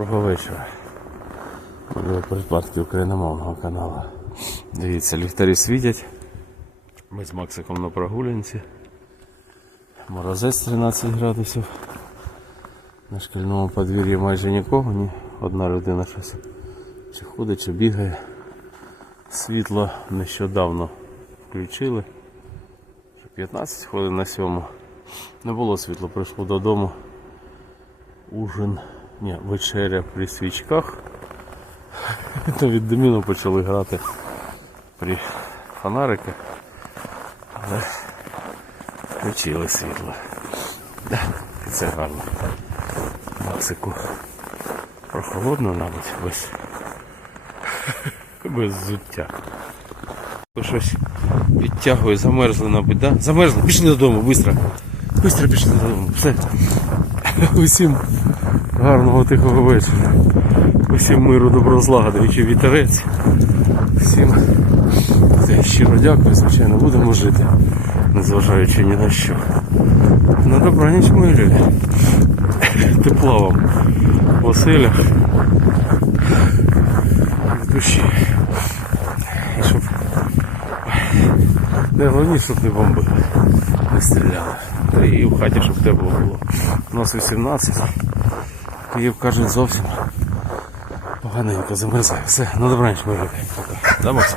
Доброго вечора. Можливо, передплатки україномовного каналу. Дивіться, ліхтарі світять. Ми з Максиком на прогулянці. Морозець 13 градусів. На шкільному подвір'ї майже нікого, ні. Одна людина щось чи ходить, чи бігає. Світло нещодавно включили. 15 хвилин на сьому. Не було світла, прийшло додому. Ужин, ні, вечеря при свічках. То від доміну почали грати при фонариках. Але включили світло. Це гарно. Максику прохолодно, мабуть, без, без взуття. То Щось підтягує, замерзли, мабуть, да? Замерзли, пішли додому, швидко. Быстро пішли додому. Все. Усім гарного тихого вечора. Усім миру, добро злагоди, вітерець. Всім щиро дякую, звичайно, будемо жити, незважаючи ні на що. На добраніч, мої люди. Тепла вам в оселях. В душі. І щоб найголовніше, щоб не бомбили, не стріляли. Та і в хаті, щоб тепло було. У нас 18. Київ кажуть зовсім поганенько замерзає. Все, на добраніч, мої Макс?